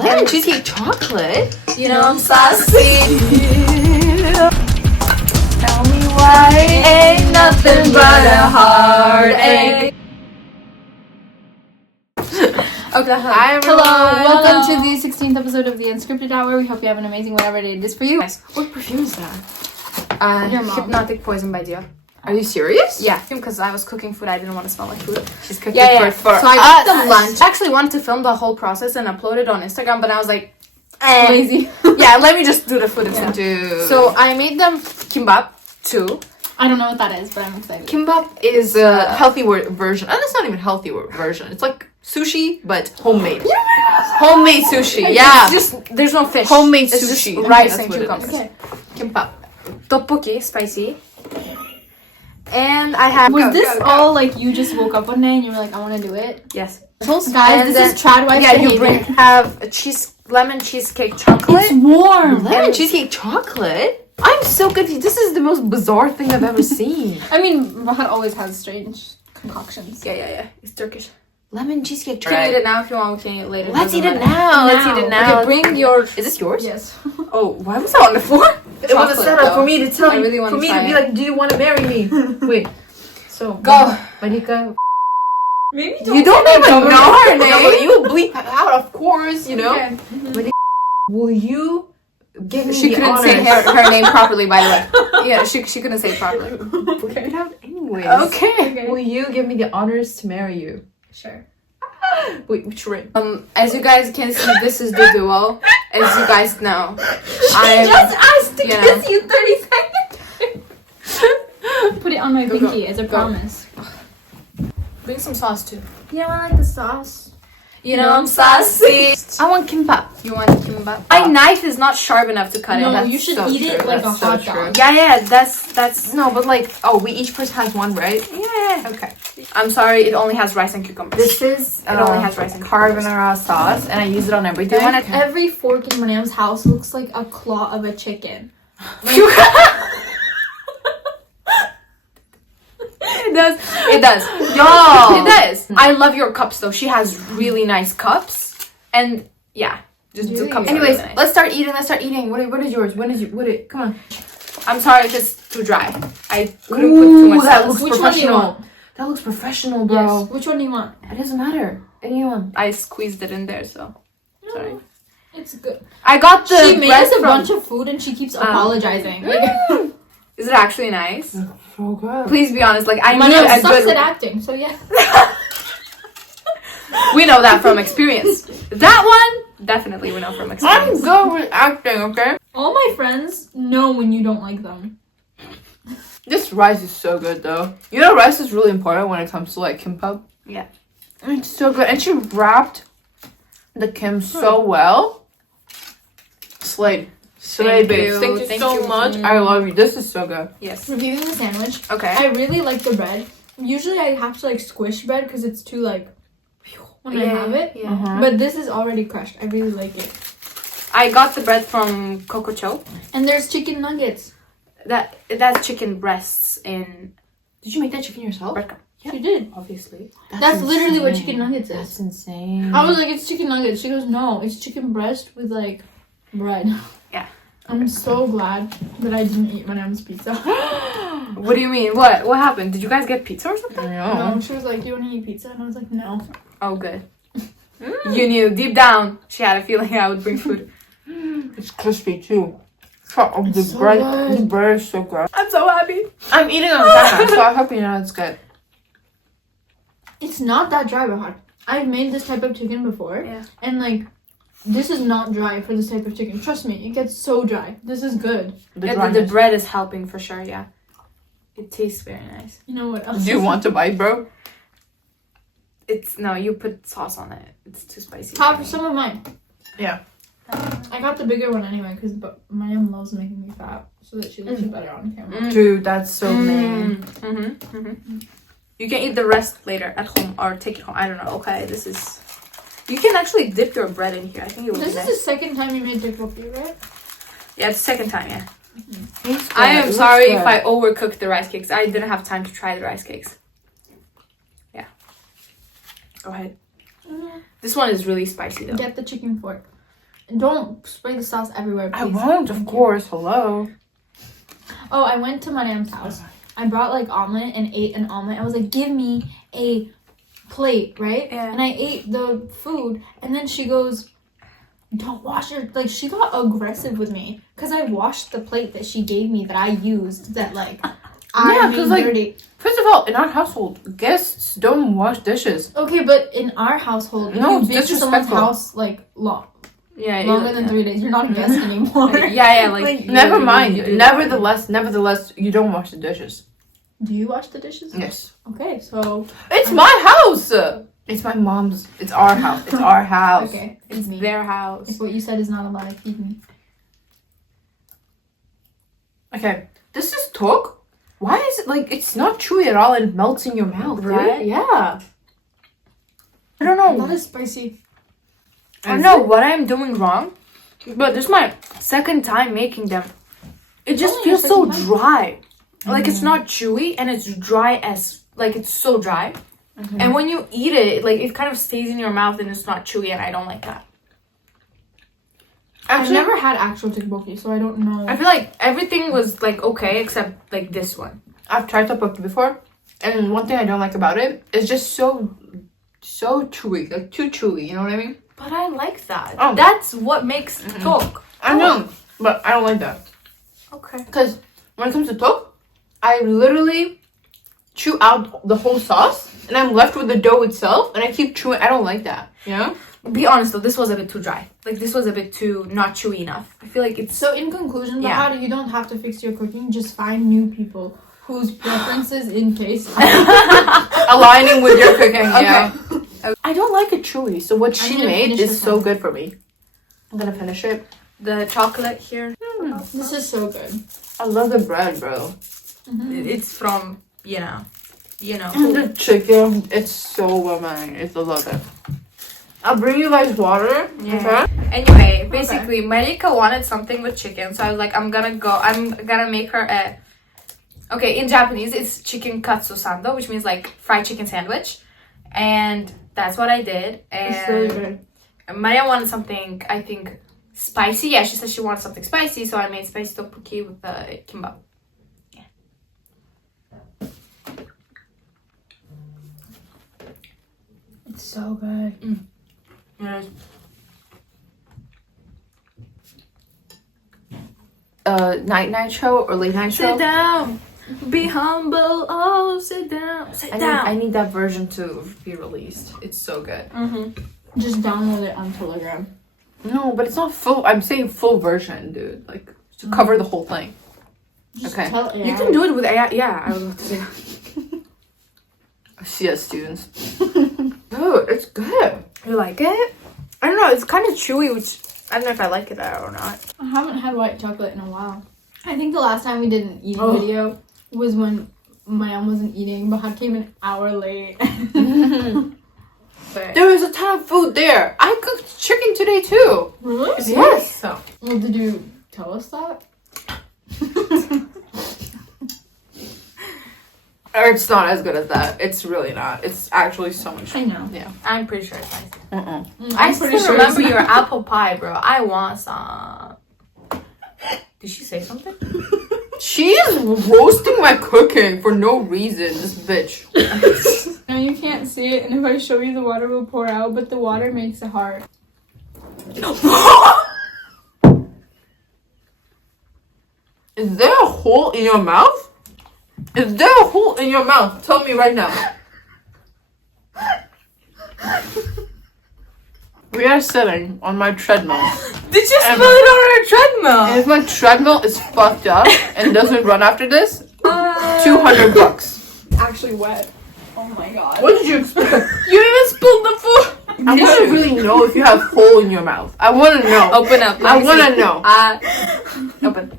Lemon cheesecake chocolate? You know I'm saucy. Tell me why ain't nothing but a heartache. Okay, hi everyone. Hello, welcome to the 16th episode of the Unscripted Hour. We hope you have an amazing whatever it is for you. What perfume is that? Your mom. Hypnotic Poison by Dia. Are you serious? Yeah, because I was cooking food, I didn't want to smell like food. She's cooking Yeah. for So I cooked the lunch. I actually wanted to film the whole process and upload it on Instagram, but I was like, Lazy. yeah, let me just do the food instead. Dude. So I made them kimbap too. I don't know what that is, but I'm excited. Kimbap is a healthy version. And it's not even healthy version. It's like sushi, but homemade. Homemade sushi. Yeah. It's just, there's no fish. Homemade it's sushi. Just rice That's and what it cucumbers. is. Kimbap. Tteokbokki, spicy. And I had... Was this all like you just woke up one day and you were like, I want to do it? Yes. Guys, And this then- is Trad Wife's Yeah, you behavior. have a lemon cheesecake chocolate. It's warm. Lemon cheesecake chocolate? I'm so confused. This is the most bizarre thing I've ever seen. I mean, Bahar always has strange concoctions. Yeah. It's Turkish. Lemon cheesecake You can eat it now if you want. We can eat it later. Let's eat Doesn't it matter. now. Let's eat it now. Okay, bring your... Is this yours? Yes. Oh, why was that on the floor? It was a Chocolate, setup though. for me to tell I you. really wanna For me try to be it. like, do you want to marry me? Wait. So Go. Marika. Maybe You don't even know her name. name. You bleep out, of course. You know. Okay. Will you give me She the couldn't honors? say her name properly, by the way. Yeah, she couldn't say it properly. Bleep it out anyways. Okay. Will you give me the honors to marry you? Sure. Wait, which ring? As you guys can see, this is the duo. As you guys know, I asked to kiss you 30 seconds. Put it on my Go, pinky go, as a go. promise. bring some sauce too. You know, I like the sauce. You know I'm saucy. I want kimbap. You want kimbap? My knife is not sharp enough to cut No, it. that's you should so eat it true. like That's a hot so dog. true. Yeah, that's No, but like, we each person has one, right? yeah. Okay. I'm sorry, it only has rice and cucumbers. This is It only has rice and carbonara sauce, and I use it on everything. Do you want to? Every fork in Maryam's house looks like a claw of a chicken. It does. It does. Y'all. It does. I love your cups though. She has really nice cups. And yeah. Just Do the you? cups. are Anyways, really nice. let's start eating. What is yours? Come on. I'm sorry if it's too dry. I couldn't put too much that sauce. looks Which one do you professional. want? That looks professional, bro. Yes. Which one do you want? It doesn't matter. Anyone. I squeezed it in there, so sorry. It's good. I got the She made bread us a from- bunch of food and she keeps apologizing. Is it actually nice? So good. Please be honest. Like I knew Maryam a sucks good. at acting, so yeah. We know that from experience. That one definitely we know from I'm experience. good with acting, okay? All my friends know when you don't like them. This rice is so good, though. You know, rice is really important when it comes to like kimbap. Yeah. It's so good, and she wrapped the kim so well. Slade, Thank babes. you. Thank you Thank so you. much. I love you. This is so good. Yes. Reviewing the sandwich. Okay. I really like the bread. Usually I have to like squish bread because it's too like when I have it. Yeah. Uh-huh. But this is already crushed. I really like it. I got the bread from xoxo. And there's chicken nuggets. That's chicken breasts in Did you make that chicken yourself? bread. She did. Obviously. That's literally what chicken nuggets is. That's insane. I was like, it's chicken nuggets. She goes, no, it's chicken breast with like bread. Yeah. I'm so glad that I didn't eat Maryam's pizza. What do you mean? What happened? Did you guys get pizza or something? I know. No, she was like, you want to eat pizza? And I was like, no. Oh, good. You knew deep down she had a feeling I would bring food. It's crispy too. Shut up, the so bread. good. The bread is so good. I'm so happy. I'm eating on camera, so I hope you know it's good. It's not that dry, Bahar. I've made this type of chicken before. Yeah. And like, this is not dry for this type of chicken. Trust me, it gets so dry. This is good. The bread is helping for sure, yeah. It tastes very nice. You know what else? Do you want to bite, bro? No, you put sauce on it. It's too spicy. Have for some of mine. Yeah. I got the bigger one anyway because Maryam loves making me fat so that she looks better on camera. Dude, that's so mean. You can eat the rest later at home or take it home. I don't know. Okay, this is... You can actually dip your bread in here. I think it would This be is nice. the second time you made tteokbokki, right? Yeah, it's the second time, yeah. It's good. I am It sorry looks if I overcooked the rice cakes. I didn't have time to try the rice cakes. Go ahead. This one is really spicy though. Get the chicken fork. Don't spray the sauce everywhere, please. I won't, of course. Hello. Oh, I went to Maryam's house. I brought like omelet and ate an omelet. I was like, give me a plate, right? Yeah. And I ate the food, and then she goes, don't wash your, like, she got aggressive with me because I washed the plate that she gave me that I used that like I made like, dirty. first of all, in our household, guests don't wash dishes. Okay, but in our household, No, if it's you've been to someone's disrespectful. house like longer than 3 days, you're not a guest anymore. Yeah, like, Like, Never you mind. do that. Nevertheless, you don't wash the dishes. Do you wash the dishes? Yes. Okay, so It's my house. It's my mom's. It's our house. It's our house. okay, It's me. their house. If what you said is not a lie, feed me. Okay. This is tok. Why is it like it's not chewy at all and it melts in your mouth, dude? Right? Yeah. I don't That know. is spicy. I don't know what I'm doing wrong, but this is my second time making them. It just Oh, your feels so second time? dry. Like it's not chewy and it's dry as like it's so dry. And when you eat it, like it kind of stays in your mouth and it's not chewy, and I don't like that. I've never had actual tteokbokki, so I don't know. I feel like everything was like okay except like this one. I've tried tteokbokki before, and one thing I don't like about it is just so chewy, like too chewy. You know what I mean? But I like that. Oh. That's what makes tok. I know, but I don't like that Okay. because when it comes to tok, I literally chew out the whole sauce, and I'm left with the dough itself, and I keep chewing. I don't like that. You know? Be honest though, this was a bit too dry. Like this was a bit too not chewy enough. I feel like it's So in conclusion, Yeah. Bahar, you don't have to fix your cooking. Just find new people whose preferences in taste. Aligning with your cooking. Yeah. Okay. I don't like it chewy, so what I'm she gonna made finish is this so one. good for me. I'm gonna finish it. the chocolate here. This is so good. I love the bread, bro. It's from And the chicken, it's so amazing. It's a lot of. I'll bring you guys water. Yeah. Okay? Anyway, basically, Marika wanted something with chicken, so I was like, I'm gonna make her a. Okay, in Japanese, it's chicken katsu sando, which means like fried chicken sandwich, and that's what I did. And It's really good. Maria wanted something, I think, spicy. Yeah, she said she wanted something spicy, so I made spicy tteokbokki with the kimbap. Yeah. It's so good. Yes. Night show or late night show? Sit down. Be humble. Oh, sit down. Sit down. I need that version to be released. It's so good. Just download it on Telegram. No, but it's not full. I'm saying full version, dude. Like to cover the whole thing. Just Okay. tell You can do it with AI. Yeah, I was about to say. CS students. Oh, it's good. You like it? I don't know. It's kind of chewy, which I don't know if I like it or not. I haven't had white chocolate in a while. I think the last time we did an eating Oh. video was when my mom wasn't eating. Bahar came an hour late. But There is a ton of food there. I cooked chicken today too. Really? Yes. so Well, did you tell us that? Or it's not as good as that. It's really not. It's actually so much. I know. Yeah. I'm pretty sure it's nice. Uh-uh. I still remember your apple pie, bro. I want some. Did she say something? She is roasting my cooking for no reason. This bitch. No, you can't see it, and if I show you, the water will pour out, but the water makes it hard. Is there a hole in your mouth? Is there a hole in your mouth? Tell me right now. We are sitting on my treadmill. Did you spill it on her treadmill? And if my treadmill is fucked up and doesn't run after this, $200. Actually wet. Oh my god. What did you expect? You even spilled the food. I want to really know if you have hole in your mouth. I want to know. Open up. I want to know. Open.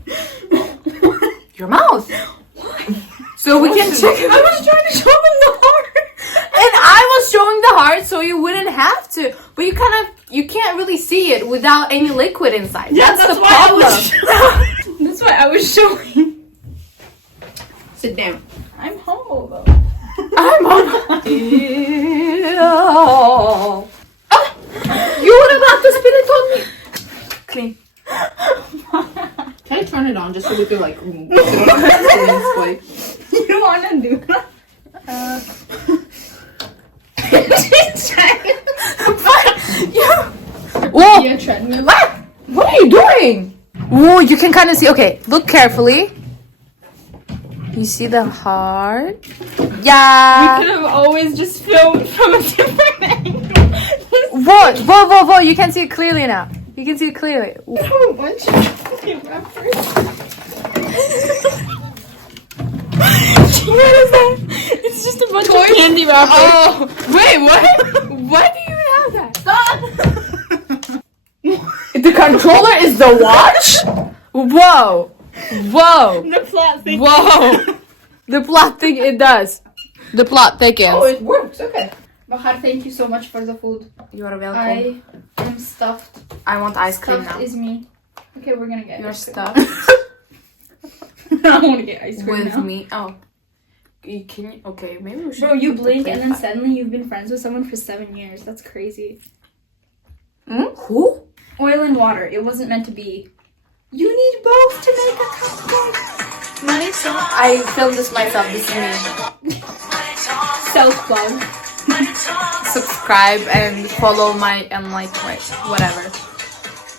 Your mouth. So we can check. I was trying to show them the heart, and I was showing the heart so you wouldn't have to. But you can't really see it without any liquid inside. Yeah, that's the that's why I problem. That's why I was showing. Sit down. I'm humble though. I'm on. You were about to spit it on me. Clean. Can I turn it on just so we could like display? You want to do that? Whoa! Yeah, treadmill. What are you doing? Whoa, you can kind of see. Okay, look carefully. You see the heart? Yeah. We could have always just filmed from a different angle. Whoa. You can see it clearly now. You can see it clearly. A bunch of fucking rappers. What is that? It's just a bunch of candy wrappers. Oh, wait, what? Why do you even have that? Stop! The controller is the watch? Whoa. The plot thing. Whoa. The plot thing, it does. The plot thickens. Oh, it works. Okay. Bahar, thank you so much for the food. You are welcome. I am stuffed. I want ice cream Stuffed now. is me. Okay, we're gonna get You're ice cream. stuffed I want to get ice cream with now. me. Oh. Can you? Okay, maybe we should. Bro, you put the blink plate and then back. suddenly you've been friends with someone for 7 years. That's crazy. Who? Oil and water. It wasn't meant to be. You need both to make a cupcake. I filmed this myself. This is me. Self-plug. Subscribe and follow my whatever.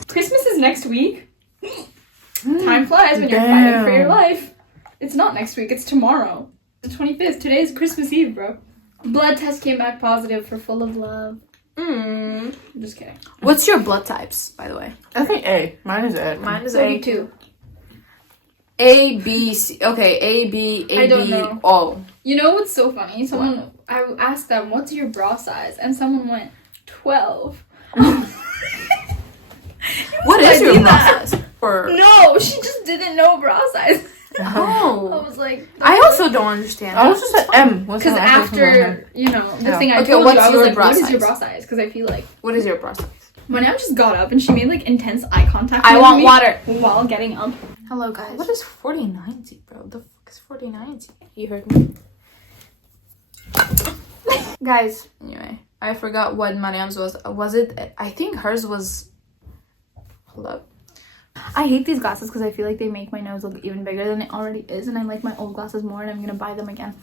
Christmas is next week. Time flies when you're fighting for your life. It's not next week, it's tomorrow. The 25th. Today is Christmas Eve, bro. Blood test came back positive for full of love. I'm just kidding. What's your blood types, by the way? I think A. Mine is A. Mine is 32. A, B, C. Okay, A, B, A, I don't B, know. O. You know what's so funny? I asked them, what's your bra size? And someone went, 12. What is your bra size? Or No, she just didn't know bra size. I oh, was like, I also don't understand. I was just at M. because after, the thing I Okay, told what's you, I was your like, bra what is your size? bra size? Because I feel like What is your bra size? Maryam just got up and she made like intense eye contact I with want me water. while getting up. Hello, guys. What is 4090, bro? The fuck is 4090? You heard me. Guys, Anyway, I forgot what Maryam's was. Was it? I think hers was. Hold up. I hate these glasses because I feel like they make my nose look even bigger than it already is, and I like my old glasses more, and I'm gonna buy them again.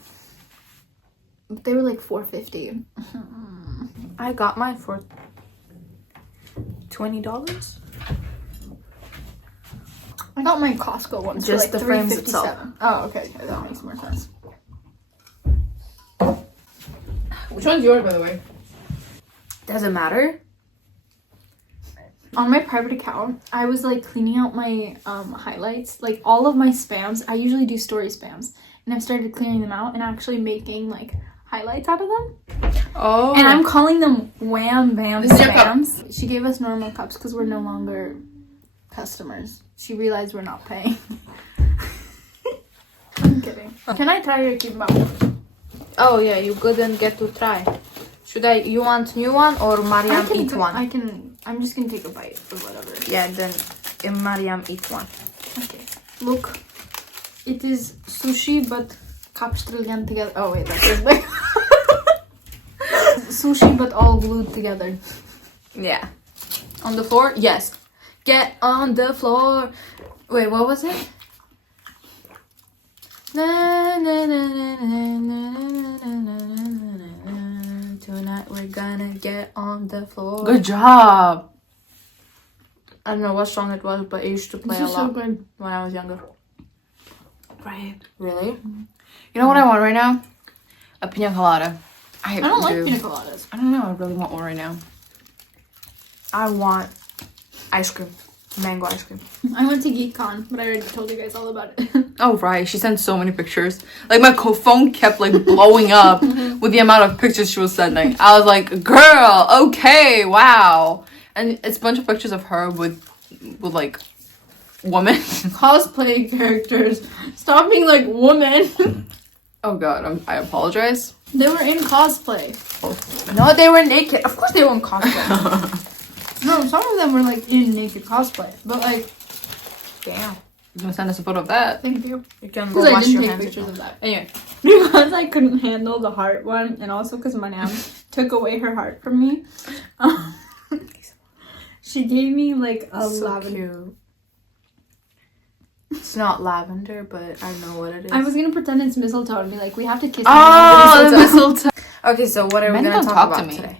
But they were like $4.50. I got mine for $20. I got my Costco ones Just for like the frames $3.57. itself. Oh, okay. That makes more sense. Which one's yours, by the way? Doesn't matter. On my private account, I was like cleaning out my highlights, like all of my spams. I usually do story spams, and I've started clearing them out and actually making like highlights out of them. Oh. And I'm calling them Wham Bam This is your cup. Spams. She gave us normal cups because we're no longer customers. She realized we're not paying. I'm kidding. Can I try your kimbap? Oh yeah, you couldn't get to try. Should I? You want new one or Maryam eat one? I'm just gonna take a bite or whatever. Yeah, then Maryam eat one. Okay. Look, it is sushi but kapstrilgan together. Oh wait, that's it. Sushi but all glued together. Yeah. On the floor? Yes. Get on the floor. Wait, what was it? Na, na, na, na, na, na, na, na, na, na. Tonight we're gonna get on the floor. Good job. I don't know what song it was, but I used to play This a is so lot good. when I was younger. Right. Really? You know what I want right now? A pina colada. I don't like pina coladas. I don't know. I really want one right now. I want ice cream. Mango ice cream. I went to GeekCon, but I already told you guys all about it. Oh, right. She sent so many pictures. Like, my phone kept, like, blowing up with the amount of pictures she was sending. I was like, girl, okay, wow. And it's a bunch of pictures of her with like, women. Cosplay characters. Stop being like woman. Oh, God. I apologize. They were in cosplay. No, they were naked. Of course they were in costume. No, some of them were like in naked cosplay. But like, Damn. You want to send us a photo of that? thank you. You can go Because I wash didn't your take hands. pictures of that. Anyway. Because I couldn't handle the heart one, and also because my nan took away her heart from me. She gave me like a So lavender. cute. It's not lavender, but I know what it is. I was gonna pretend it's mistletoe and be like, we have to kiss. Oh, the the mistletoe. Okay, so what are Men we don't gonna talk talk to about me. today?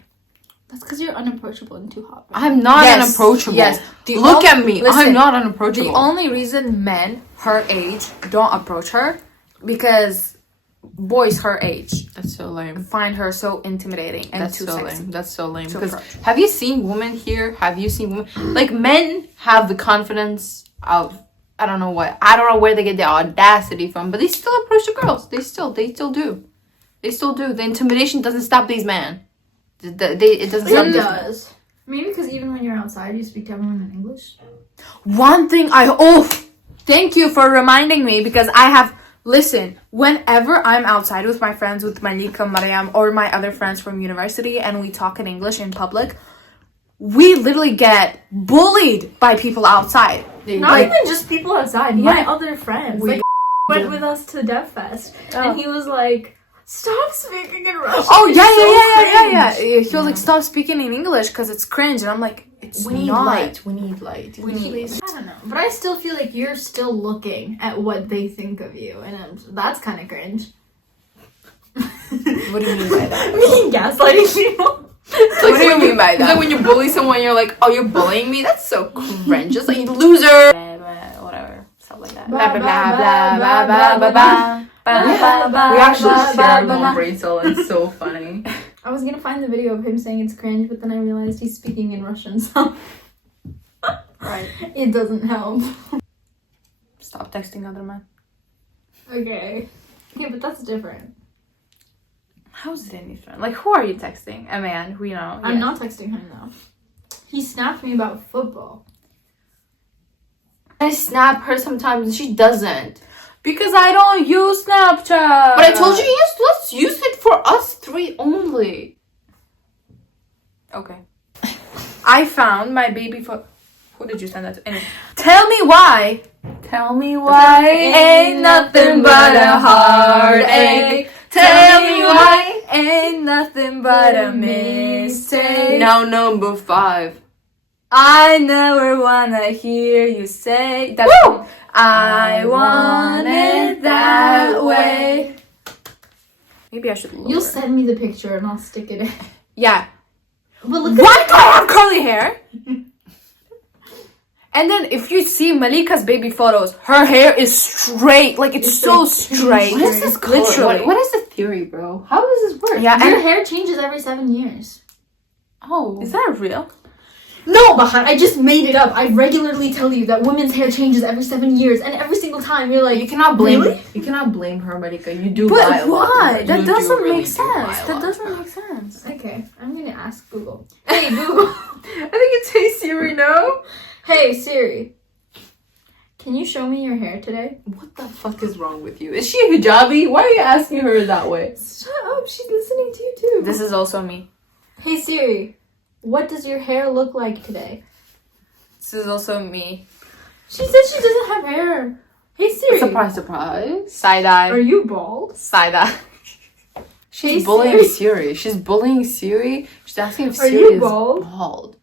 That's because you're unapproachable and too hot. I'm not Yes, unapproachable. yes. Look at me. Listen, I'm not unapproachable. The only reason men her age don't approach her because boys her age That's so lame. find her so intimidating and That's too so sexy. lame. That's so lame. to Because approach. have you seen women here? Have you seen women? Like, men have the confidence of, I don't know what. I don't know where they get the audacity from, but they still approach the girls. They still do. They still do. The intimidation doesn't stop these men. It doesn't stop It these does. Maybe because even when you're outside, you speak to everyone in English. One thing thank you for reminding me because listen, whenever I'm outside with my friends, with Malika, Maryam, or my other friends from university, and we talk in English in public, we literally get bullied by people outside. Not Like- even just people outside. My other friends went with us to Deaf Fest, and he was like, "Stop speaking in Russian." Oh It's yeah, so yeah. cringe." He was like, "Stop speaking in English because it's cringe," and I'm like, "It's We need not." light. We need light. We need. I don't know, but I still feel like you're still looking at what they think of you, and that's kind of cringe. What do you mean by that? Me gaslighting people. What do you mean by that? It's like when you bully someone, you're like, "Oh, you're bullying me? That's so cringe." It's like, "You loser." Whatever, stuff like that. Blah, blah, blah, blah, blah, blah, blah. We actually share one brain cell. It's so funny. I was gonna find the video of him saying it's cringe, but then I realized he's speaking in Russian, so Right. it doesn't help. Stop texting other men. Okay. Yeah, but that's different. How's it any different? Like, who are you texting? A man who you know. I'm not texting him though. He snapped me about football. I snap her sometimes and she doesn't. Because I don't use Snapchat. But I told you, yes, let's use it for us three only. Okay. I found my baby photo. Who did you send that to? Anyway. Tell me why. Tell me why. Ain't nothing but a heartache. Tell me why. Ain't nothing but a mistake. Now number 5. I never wanna hear you say that. Woo! I want it that way. Maybe I should lower. You'll send me the picture and I'll stick it in. Yeah. But look Why do I have curly hair? And then if you see Malika's baby photos, her hair is straight. Like it's so straight. What is this color? Literally. What is the theory, bro? How does this work? Yeah, your and hair changes every 7 years. Oh. is that real? No, Bahar, I just made it up. I regularly tell you that women's hair changes every 7 years, and every single time you're like, You cannot blame Really? You cannot blame her, Malika. You do lie But a lot to why? her. That You doesn't do really make do sense. lie a That lot doesn't to her. make sense. okay, I'm gonna ask Google. Hey, Google. I think it's Hey Siri, no? Hey, Siri. Can you show me your hair today? What the fuck is wrong with you? Is she a hijabi? Why are you asking her that way? Shut up, she's listening to you too. This is also me. Hey, Siri. What does your hair look like today? This is also me. She said she doesn't have hair. Hey, Siri. Surprise, surprise. Side Are eye. you bald? Side eye. She's Hey, bullying Siri. Siri. She's bullying Siri. She's asking if Are Siri you is bald? bald.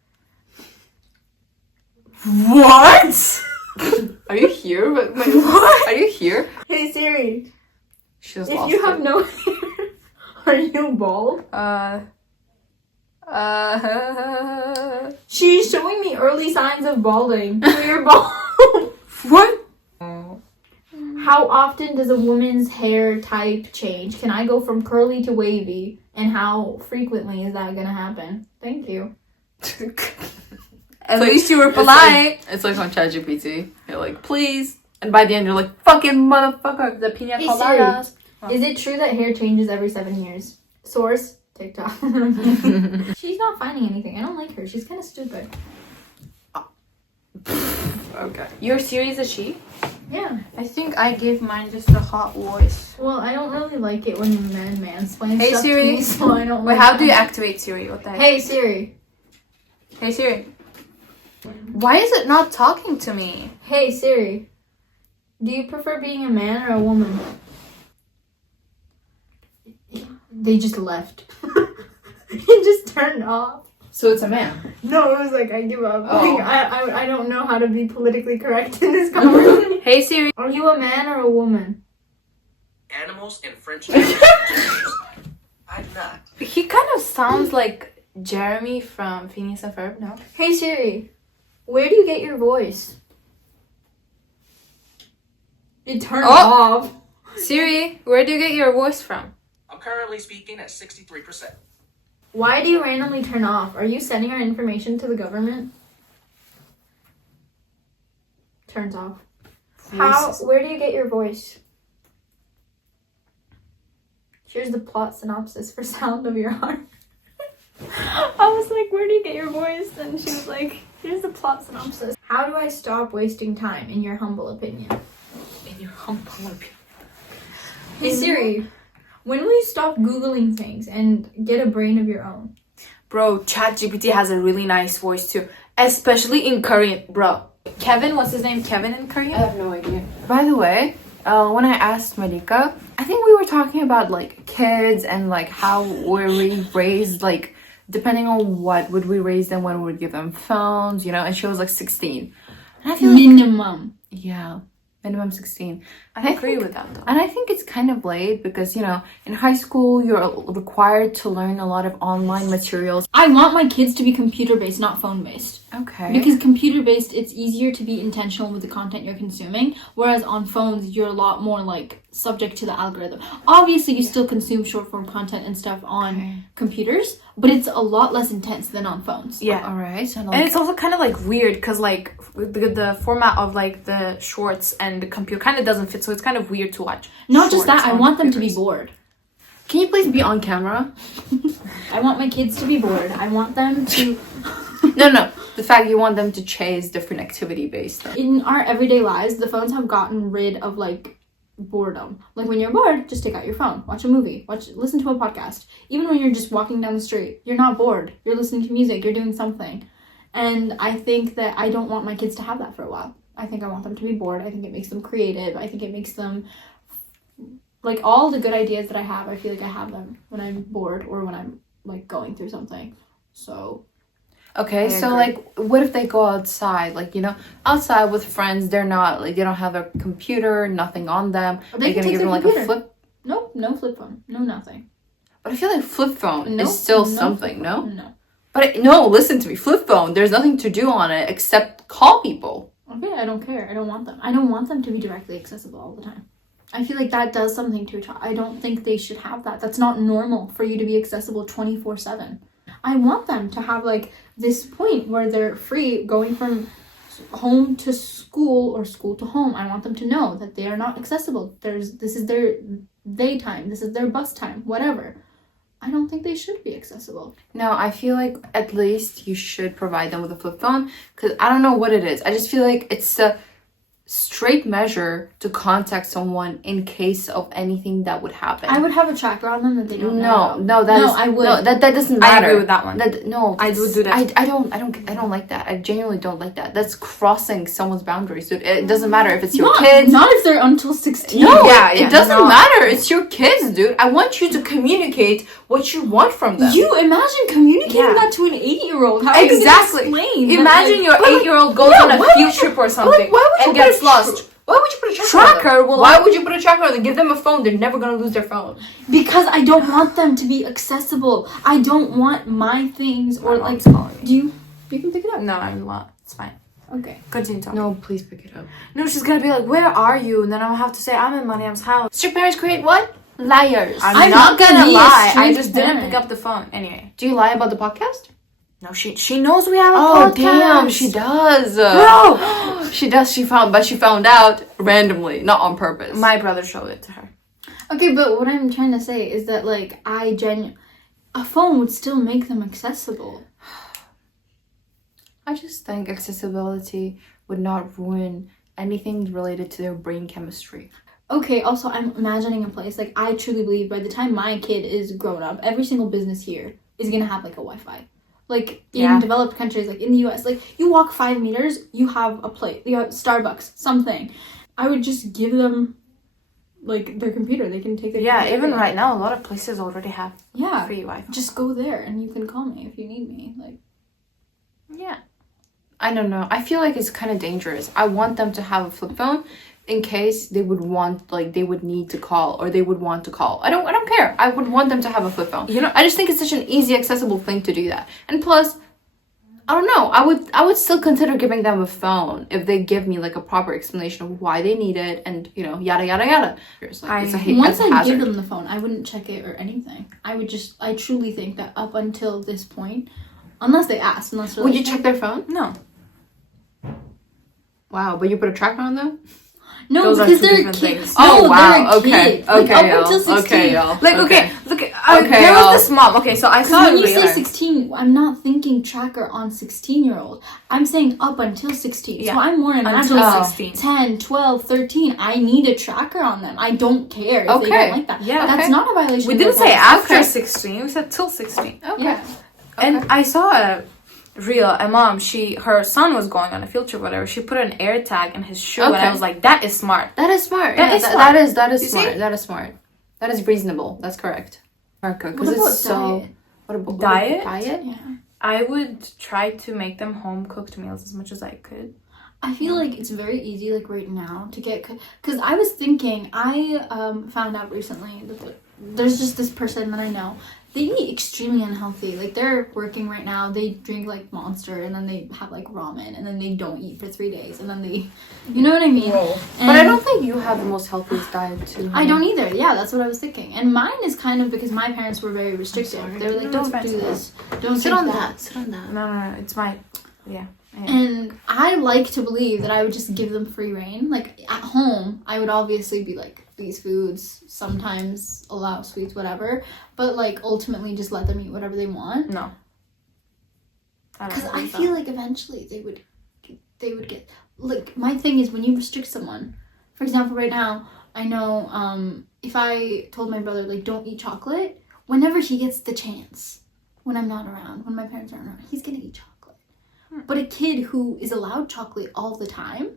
What? Are you here? What? Are you here? Hey, Siri. She just If lost you have it. no hair, are you bald? She's showing me early signs of balding. So you're bald. What? How often does a woman's hair type change? Can I go from curly to wavy? And how frequently is that gonna happen? Thank you. At like- least you were It's polite. It's like on ChatGPT. You're like, please. And by the end, you're like, fucking motherfucker. The pina Hey, coladas. Is it true that hair changes every 7 years? Source? TikTok. She's not finding anything. I don't like her. She's kind of stupid. Okay. Your Siri is a she? Yeah. I think I gave mine just a hot voice. Well, I don't really like it when men mansplain Hey, stuff Siri. to me, so I don't Wait, like how do you that. activate Siri? What the heck? Hey, Siri. Hey Siri. Why is it not talking to me? Hey, Siri. Do you prefer being a man or a woman? They just left. He just turned off. So it's a man. No, it was like, I give up. Oh. Like, I don't know how to be politically correct in this conversation. Hey Siri. Are you a man or a woman? Animals and French language. I'm not. He kind of sounds like Jeremy from Phineas and Ferb, no? Hey Siri, where do you get your voice? It turned off. Siri, where do you get your voice from? I'm currently speaking at 63%. Why do you randomly turn off? Are you sending our information to the government? Turns off. Where do you get your voice? Here's the plot synopsis for Sound of Your Heart. I was like, where do you get your voice? And she was like, here's the plot synopsis. How do I stop wasting time, in your humble opinion? In your humble opinion. Hey Siri, when will you stop Googling things and get a brain of your own? Bro, ChatGPT has a really nice voice too. Especially in Korean. Bro. Kevin, what's his name? Kevin in Korean? I have no idea. By the way, when I asked Marika, I think we were talking about like kids and like how were we raised, like depending on what would we raise them, when we would give them phones, you know, and she was like 16. And I feel like, Minimum. yeah, minimum 16. I agree with that though. And I think it's kind of late because, you know, in high school, you're required to learn a lot of online materials. I want my kids to be computer-based, not phone-based. Okay. Because computer-based, it's easier to be intentional with the content you're consuming, whereas on phones, you're a lot more, like, subject to the algorithm. Obviously, you still consume short-form content and stuff on computers, but it's a lot less intense than on phones. Yeah. All right. So And it's also kind of like weird because like the format of like the shorts and the computer kind of doesn't fit, so it's kind of weird to watch. Not just that, shorts I on want them to be computers. bored. can you please be on camera? I want my kids to be bored. I want them to... No. The fact you want them to chase different activity-based stuff. In our everyday lives, the phones have gotten rid of, like, boredom. Like, when you're bored, just take out your phone. Watch a movie. Listen to a podcast. Even when you're just walking down the street, you're not bored. You're listening to music. You're doing something. And I think that I don't want my kids to have that for a while. I think I want them to be bored. I think it makes them creative. I think it makes them... Like, all the good ideas that I have, I feel like I have them when I'm bored or when I'm, like, going through something. So... Okay, so like, what if they go outside? Like, you know, outside with friends, they're not like they don't have a computer, nothing on them. Or they Are you can gonna take give them their like computer. a flip? Nope, no flip phone. No nothing. But I feel like flip phone No, is still no something, no? No. But no, listen to me. Flip phone, there's nothing to do on it except call people. Okay, I don't care. I don't want them. I don't want them to be directly accessible all the time. I feel like that does something to a child. I don't think they should have that. That's not normal for you to be accessible 24/7. I want them to have like this point where they're free going from home to school or school to home. I want them to know that they are not accessible. This is their daytime. This is their bus time, whatever. I don't think they should be accessible. No, I feel like at least you should provide them with a flip phone because I don't know what it is. I just feel like it's a straight measure to contact someone in case of anything that would happen. I would have a tracker on them that they don't know. I would. No, that doesn't matter. I agree with that one. I would do that. I don't like that. I genuinely don't like that. That's crossing someone's boundaries, dude. It doesn't matter if it's your kids. Not if they're until 16. No, Yeah, it doesn't no. matter. It's your kids, dude. I want you to communicate what you want from them. You imagine communicating Yeah. that to an 8-year-old. How Exactly. are you gonna explain? Imagine your 8-year-old goes on a field trip or something and gets lost. Why would you put a tracker? Tracker will. Why would you put a tracker on them? Give them a phone. They're never gonna lose their phone. Because I don't want them to be accessible. I don't want my things or like. Do you? You can pick it up. No, I'm not. It's fine. Okay. Continue talking. No, please pick it up. No, she's gonna be like, "Where are you?" And then I'll have to say, "I'm in Maryam's house." Did your parents create what? Liars. I'm not not gonna gonna be a lie. I strict just didn't parent. pick up the phone. Anyway. Do you lie about the podcast? No, she knows we have a Oh podcast. damn, she does. Bro! She does. She found out randomly, not on purpose. My brother showed it to her. Okay, but what I'm trying to say is that like a phone would still make them accessible. I just think accessibility would not ruin anything related to their brain chemistry. Okay, also I'm imagining a place like I truly believe by the time my kid is grown up, every single business here is gonna have like a Wi-Fi. Like in developed countries, like in the US, like you walk 5 meters, you have a plate, you have Starbucks, something. I would just give them like their computer. They can take their Yeah, computer. even right now, a lot of places already have Yeah. free Wi-Fi. Just go there and you can call me if you need me. Like, Yeah. I don't know. I feel like it's kind of dangerous. I want them to have a flip phone in case they would want, like, they would need to call or they would want to call. I don't care. I would want them to have a flip phone. You know, I just think it's such an easy, accessible thing to do that. And plus, I don't know. I would still consider giving them a phone if they give me like a proper explanation of why they need it and yada yada yada. It's like, once it's a I give hazard. them the phone, I wouldn't check it or anything. I truly think that up until this point, unless they ask, unless they're Would like, you check their phone? no. Wow, but you put a tracker on them? no, Those are because two they're different kids. things. No, Oh, wow. they're a Okay. kid. Like, Okay, up y'all. until 16. Okay, y'all. Like, okay, look, there y'all. was this mom. Okay, so I saw When a you reel. say 16, I'm not thinking tracker on 16-year-old. I'm saying up until 16. Yeah, So I'm more until imagining 16. 10, 12, 13. I need a tracker on them. I don't care if they Okay. don't like that. Yeah, That's okay. not a violation. We of didn't their say policy. after 16. We said till 16. Okay. Yeah. And I saw a reel. A mom, her son was going on a field trip, or whatever. She put an air tag in his shoe, and I Okay. was like, that is smart. That is smart. That Yeah, is that smart. that is You smart. see? That is smart. That is reasonable. That's correct. America, because What about it's so. diet? What about Diet? Diet? Yeah. I would try to make them home cooked meals as much as I could. I feel like it's very easy, like right now, to get. Because I was thinking, I found out recently that there's just this person that I know. They eat extremely unhealthy. Like they're working right now. They drink like Monster, and then they have like ramen, and then they don't eat for 3 days, and then they, you know what I mean? But I don't think you have the most healthiest diet too. I don't either. Yeah, that's what I was thinking. And mine is kind of because my parents were very restrictive. They were like, No, it's don't fine. do this. Don't Sit drink on that. that. Sit on that. No, it's my, yeah. And I like to believe that I would just give them free reign. Like at home, I would obviously be like, these foods, sometimes allow sweets, whatever. But like ultimately just let them eat whatever they want. No. Because I feel like eventually they would get, like, my thing is when you restrict someone, for example, right now, I know if I told my brother, like, don't eat chocolate, whenever he gets the chance, when I'm not around, when my parents aren't around, he's gonna eat chocolate. But a kid who is allowed chocolate all the time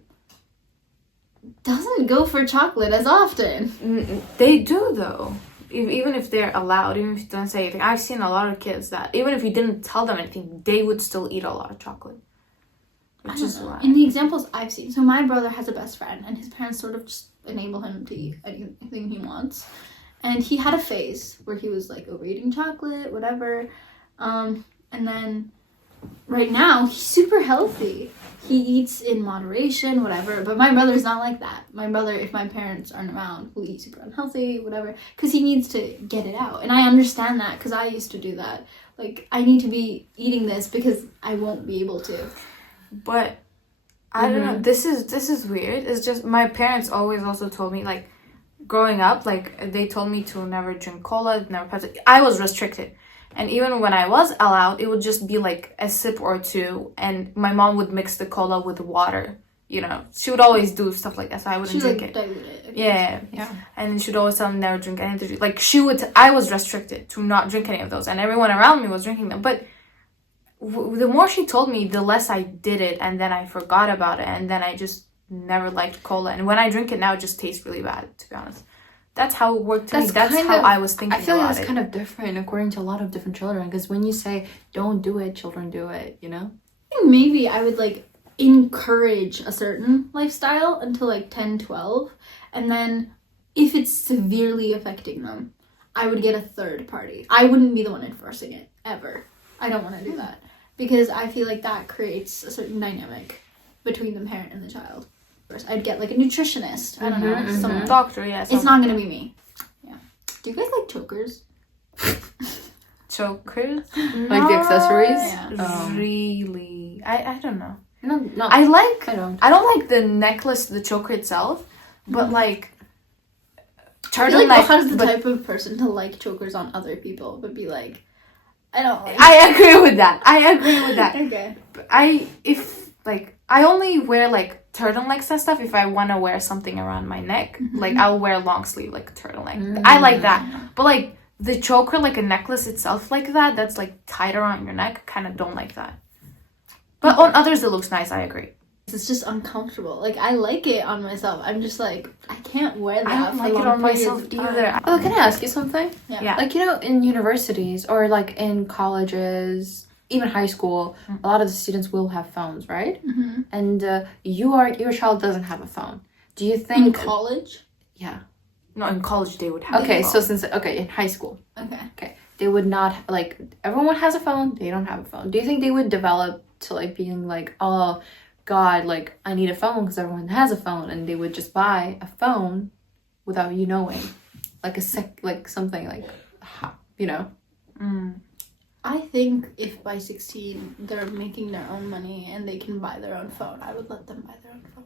doesn't go for chocolate as often. They do, though. Even if they're allowed, even if you don't say anything. I've seen a lot of kids that, even if you didn't tell them anything, they would still eat a lot of chocolate. I Which don't is know. why. In the examples I've seen, so my brother has a best friend, and his parents sort of just enable him to eat anything he wants. And he had a phase where he was like overeating chocolate, whatever. And then right now he's super healthy. He eats in moderation, whatever. But my brother's not like that. My brother, if my parents aren't around, will eat super unhealthy, whatever, because he needs to get it out. And I understand that because I used to do that. Like, I need to be eating this because I won't be able to. But I don't know. This is weird. It's just my parents always also told me, like, growing up, like, they told me to never drink cola, never Pepsi. I was restricted. And even when I was allowed, it would just be like a sip or two, and my mom would mix the cola with water. You know, she would always do stuff like that, so I wouldn't drink it. Dilute it. Okay. Yeah. And she'd always tell me never drink anything. Like, I was restricted to not drink any of those, and everyone around me was drinking them. But the more she told me, the less I did it, and then I forgot about it, and then I just never liked cola. And when I drink it now, it just tastes really bad, to be honest. That's how it worked to me. That's kind how of- I was thinking I feel about like that's it. kind of different according to a lot of different children. Because when you say don't do it, children do it. You know. I think maybe I would like encourage a certain lifestyle until like 10, 12. And then if it's severely affecting them, I would get a third party. I wouldn't be the one enforcing it, ever. I don't want to do that. Because I feel like that creates a certain dynamic between the parent and the child. I'd get like a nutritionist. I don't know. Someone. Doctor, yeah. It's not going to be me. Yeah. Do you guys like chokers? Chokers? Like the accessories. Yeah. Really? I don't know. No, I don't. don't like the necklace, the choker itself, but like I feel like turtleneck. Bahar is the but type of person to like chokers on other people, but be like, I don't like I agree with that. Okay. But I only wear like turtlenecks and stuff if I want to wear something around my neck. Like I'll wear long sleeve like turtleneck. I like that. But like the choker, like a necklace itself like that, that's like tied around your neck, kind of don't like that. But on others it looks nice, I agree. It's just uncomfortable. Like, I like it on myself. I'm just like, I can't wear that. I don't for like it long on periods myself of time. either. Oh, can I ask you something? Yeah. Like, you know, in universities or like in colleges, even high school, a lot of the students will have phones, right? Mm-hmm. And your child doesn't have a phone. Do you In think? college? Yeah. No, in college they would have. Okay, a so phone. in high school, Okay. they would not like everyone has a phone. They don't have a phone. Do you think they would develop to like being like, oh, God, like I need a phone because everyone has a phone, and they would just buy a phone without you knowing, like something like, you know? I think if by 16 they're making their own money and they can buy their own phone, I would let them buy their own phone.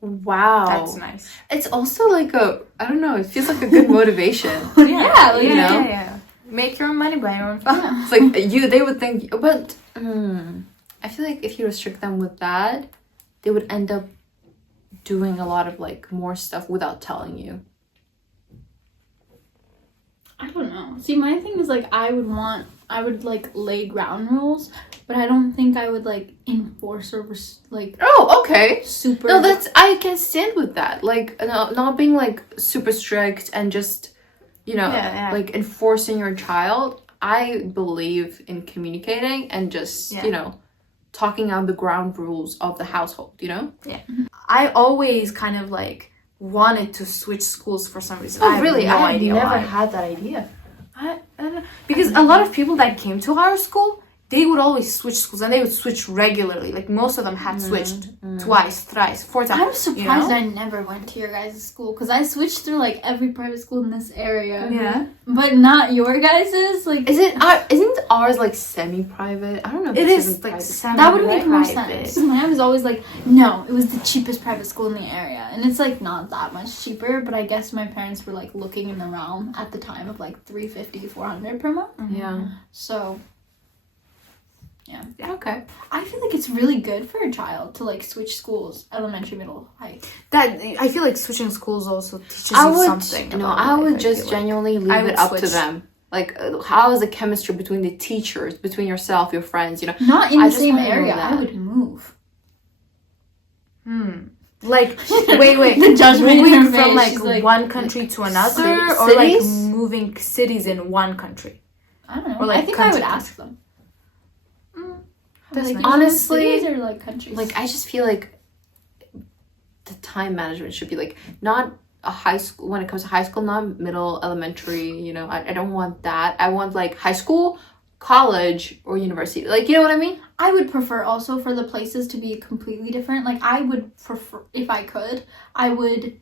Wow, That's nice. It's also like I don't know. It feels like a good motivation. Yeah, like, you know? Yeah. Make your own money, buy your own phone. It's like they would think, but I feel like if you restrict them with that, they would end up doing a lot of like more stuff without telling you. I don't know. See, my thing is like I would like lay ground rules, but I don't think I would like enforce or like Oh, okay. super. No, I can stand with that. Like not being like super strict and just, you know, like enforcing your child. I believe in communicating and just, you know, talking out the ground rules of the household, you know? Yeah. I always kind of like wanted to switch schools for some reason. Oh, really? I have no I idea never why. had that idea. I don't know. Because a lot of people that came to our school, they would always switch schools and they would switch regularly. Like most of them had switched twice, thrice, 4 times. I'm surprised you know? I never went to your guys' school because I switched through like every private school in this area. Yeah. But not your guys's. Like, Isn't ours like semi-private? I don't know if It this is isn't like private. that would make more semi-private. sense. Mine was always like, no, it was the cheapest private school in the area. And it's like not that much cheaper, but I guess my parents were like looking in the realm at the time of like $350, $400 per month. Yeah. So Okay. I feel like it's really good for a child to like switch schools, elementary, middle, high. That I feel like switching schools also teaches I you would something. no. about I life, would feel just like. genuinely leave I would it up to switch. them. Like, how is the chemistry between the teachers, between yourself, your friends? You know, Not in I the just same wanna know area. that. I would move. Like, wait. The judgment in moving her from face, like, she's like, one country to another, or like cities? moving cities in one country. I don't know. Or, like, I think I would country. ask them. That's Like, nice. Honestly, cities or like countries. like I just feel like the time management should be like not a high school when it comes to high school, not middle, elementary. You know, I don't want that. I want like high school, college, or university. Like, you know what I mean? I would prefer also for the places to be completely different. Like, I would prefer, if I could, I would,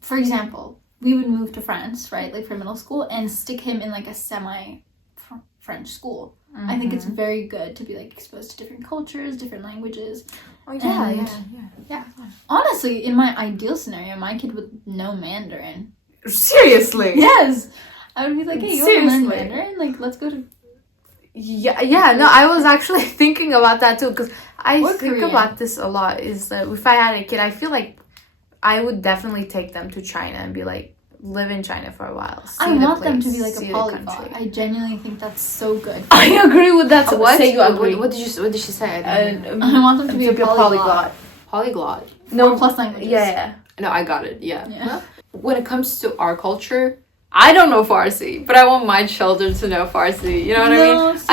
for example, we would move to France, right? Like, for middle school and stick him in, like, a semi-French school. I think it's very good to be, like, exposed to different cultures, different languages. Oh, yeah, And- yeah. Honestly, in my ideal scenario, my kid would know Mandarin. Seriously. Yes! I would be like, hey, you want to learn Seriously? Mandarin? Like, let's go to... Yeah, no, I was actually thinking about that too, because I Or think Korean. about this a lot, is that if I had a kid, I feel like I would definitely take them to China and be like, live in China for a while. I see want the them to place, be like see a the polyglot. country. I genuinely think that's so good. I agree with that. So What? say you agree. What did you say? I didn't I want them to be a polyglot. Polyglot. No plus languages. Yeah. No, I got it. Yeah. Yeah. When it comes to our culture, I don't know Farsi, but I want my children to know Farsi. You know what I mean? see?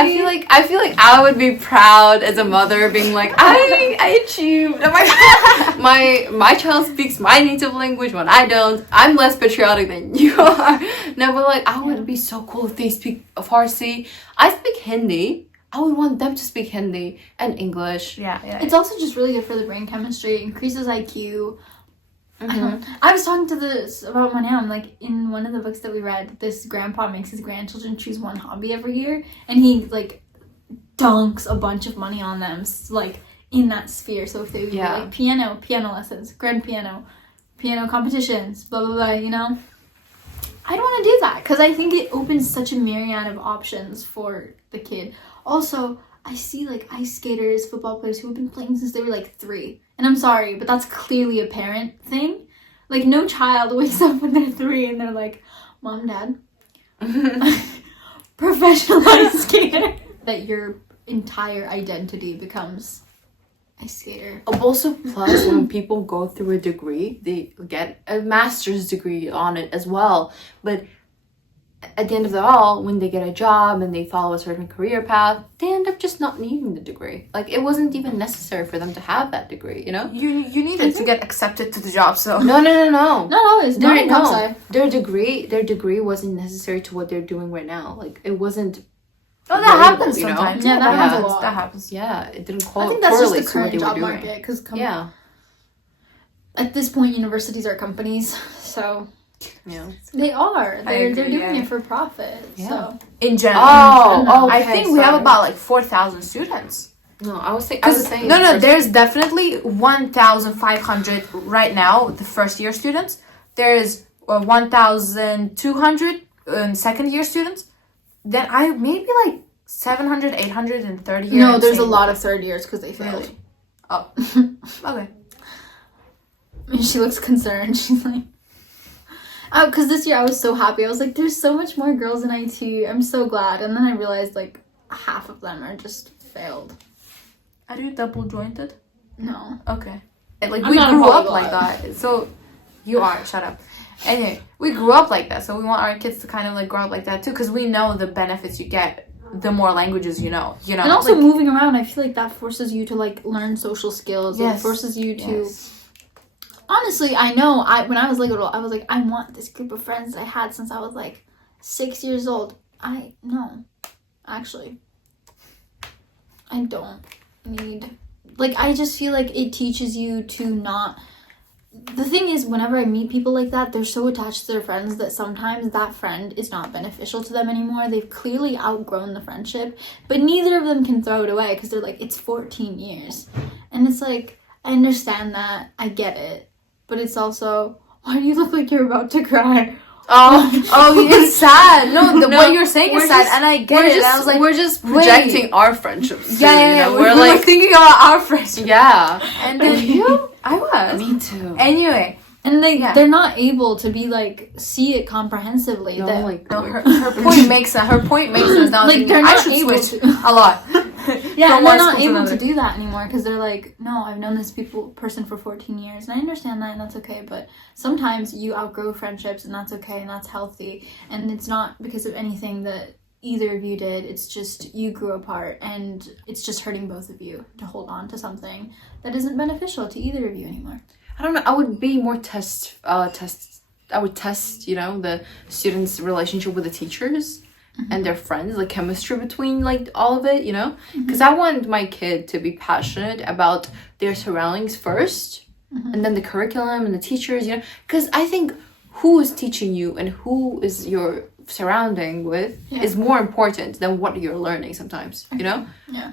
I feel like I would be proud as a mother, being like, I achieved. Oh my God. my child speaks my native language when I don't. I'm less patriotic than you are. No, but like I would be so cool if they speak Farsi. I speak Hindi. I would want them to speak Hindi and English. Yeah. It's also just really good for the brain chemistry. It increases IQ. I was talking to this about Maryam, like in one of the books that we read, this grandpa makes his grandchildren choose one hobby every year, and he like dunks a bunch of money on them, like in that sphere. So if they would do like piano lessons, grand piano competitions, blah blah blah, you know. I don't want to do that because I think it opens such a myriad of options for the kid. Also, I see like ice skaters, football players who have been playing since they were like 3. And I'm sorry, but that's clearly a parent thing. Like, no child wakes up when they're 3 and they're like, Mom, Dad, professional ice skater. That your entire identity becomes Ice skater. Also, plus when people go through a degree, they get a master's degree on it as well. But at the end of it all, when they get a job and they follow a certain career path, they end up just not needing the degree. Like, it wasn't even necessary for them to have that degree, you know? You need it to get accepted to the job, so. No. No, it's not outside. Their degree wasn't necessary to what they're doing right now. Like, it wasn't. Oh, that relatable, happens you know? sometimes. Yeah, that happens a lot. That happens. Yeah, it didn't I think that's just the correlate to what current they were job doing. market. Because Yeah. at this point, universities are companies, so Yeah. they are. They're agree, doing yeah. it for profit. Yeah. So In general. Oh, I okay, think we have sorry. about like 4,000 students. No, I was saying. No, there's definitely 1,500 right now, the first year students. There's 1,200 second year students. Then maybe like 700, 830 years. no, there's a lot of third years because they failed. Really? Oh, okay. She looks concerned. She's like, oh, because this year I was so happy. I was like, there's so much more girls in IT. I'm so glad. And then I realized like half of them are just failed. Are you double jointed? No. Okay. Like I'm we not a grew up polyglot. like that. So you are. Shut up. Anyway, we grew up like that. So we want our kids to kind of like grow up like that too, because we know the benefits you get the more languages you know. You know. And also like, moving around, I feel like that forces you to like learn social skills. Yes. It forces you to. yes. Honestly, I know. When I was little, I was like, I want this group of friends that I had since I was like 6 years old. Actually, I don't need. Like, I just feel like it teaches you to not. The thing is, whenever I meet people like that, they're so attached to their friends that sometimes that friend is not beneficial to them anymore. They've clearly outgrown the friendship, but neither of them can throw it away because they're like, it's 14 years. And it's like, I understand that. I get it. But it's also, why do you look like you're about to cry? Oh, it's sad. No, what you're saying is sad, and I get it. I was like, we're just projecting our friendships. Too, yeah. You know? We're like, like thinking about our friendship. yeah. And then I was. Me too. Anyway, And they're not able to be like, see it comprehensively. No, that, like, no, her point makes sense. Her point makes sense. Now, Like, they're I not should able switch to- a lot. Yeah, from and one they're not school to able to another. do that anymore because they're like, no, I've known this person for 14 years, and I understand that, and that's okay. But sometimes you outgrow friendships, and that's okay, and that's healthy, and it's not because of anything that either of you did. It's just you grew apart, and it's just hurting both of you to hold on to something that isn't beneficial to either of you anymore. I don't know. I would be more I would test, you know, the students' relationship with the teachers and their friends, like chemistry between like all of it, you know, because I want my kid to be passionate about their surroundings first, and then the curriculum and the teachers, you know, because I think who is teaching you and who is your surrounding with is more important than what you're learning sometimes, you know.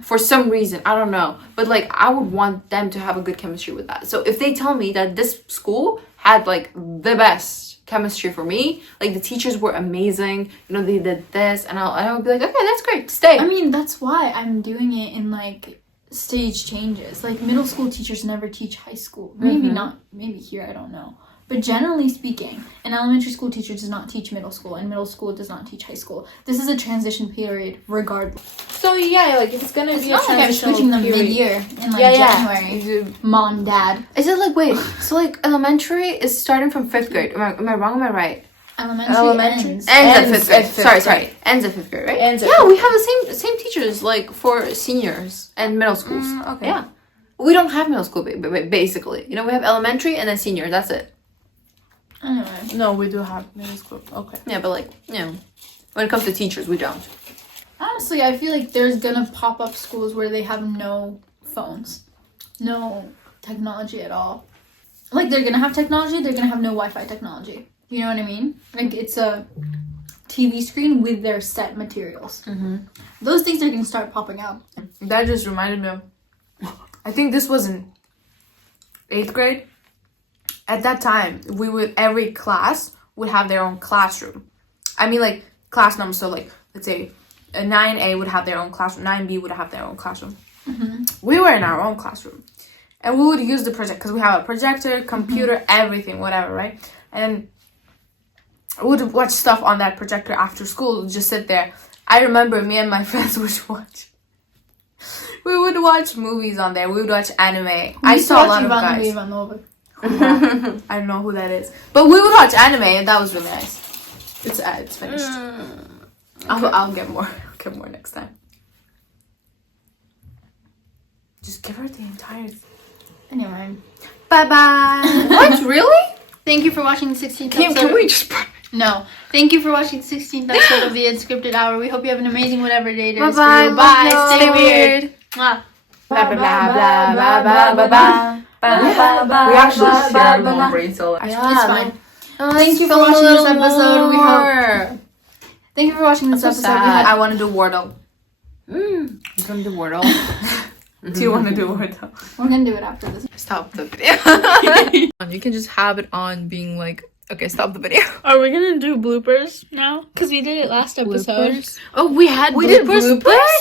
For some reason, I don't know, but like I would want them to have a good chemistry with that. So if they tell me that this school had like the best chemistry for me, like the teachers were amazing, you know, they did this, and I would be like, okay, that's great, stay. I mean, that's why I'm doing it in like stage changes. Like middle school teachers never teach high school. Maybe not. Maybe here, I don't know. But generally speaking, an elementary school teacher does not teach middle school, and middle school does not teach high school. This is a transition period, regardless. So yeah, like it's gonna It's be not a like I'm transitional switching them period. mid-year in like January. Yeah. Mom, dad. Is it like, wait, so like elementary is starting from 5th grade? Am I wrong? Am I right? Elementary ends. Ends at Ends 5th grade. at fifth Sorry. grade. Ends at 5th grade, right? Ends at yeah, fifth we have the same teachers like for seniors and middle schools. Okay. Yeah. We don't have middle school basically. You know, we have elementary and then senior. That's it. Anyway. No, we do have middle school. Okay. Yeah, but like, you know, when it comes to teachers, we don't. Honestly, I feel like there's gonna pop up schools where they have no phones, no technology at all. Like they're gonna have technology, they're gonna have no Wi-Fi technology. You know what I mean? Like it's a TV screen with their set materials. Those things are gonna start popping out. That just reminded me of, I think this was in 8th grade. At that time, every class would have their own classroom. I mean, like, class numbers. So, like, let's say a 9A would have their own classroom. 9B would have their own classroom. We were in our own classroom. And we would use the projector, because we have a projector, computer, everything, whatever, right? And we would watch stuff on that projector after school, just sit there. I remember me and my friends would watch We would watch movies on there. We would watch anime. I saw a lot of guys. I don't know who that is, but we would watch anime, and that was really nice. It's finished. I'll get more. I'll get more next time. Just give her the entire. Anyway. Bye bye. What? Really? Thank you for watching the 16th episode. Can we just? No. Thank you for watching the 16th episode of the Unscripted Hour. We hope you have an amazing whatever day it is. Bye-bye. For you. Bye. Love Stay you. weird. Mwah. Blah blah blah blah blah blah blah blah. We actually shared one brain cell. It's fine. Thank you for watching this episode. We hope. Thank you for watching this episode. I want to do Wordle. You gonna do Wordle? Do you want to do Wordle? We're gonna do it after this. Stop the video. You can just have it on being like, okay, stop the video. Are we gonna do bloopers now? Because we did it last episode. Oh, we did bloopers?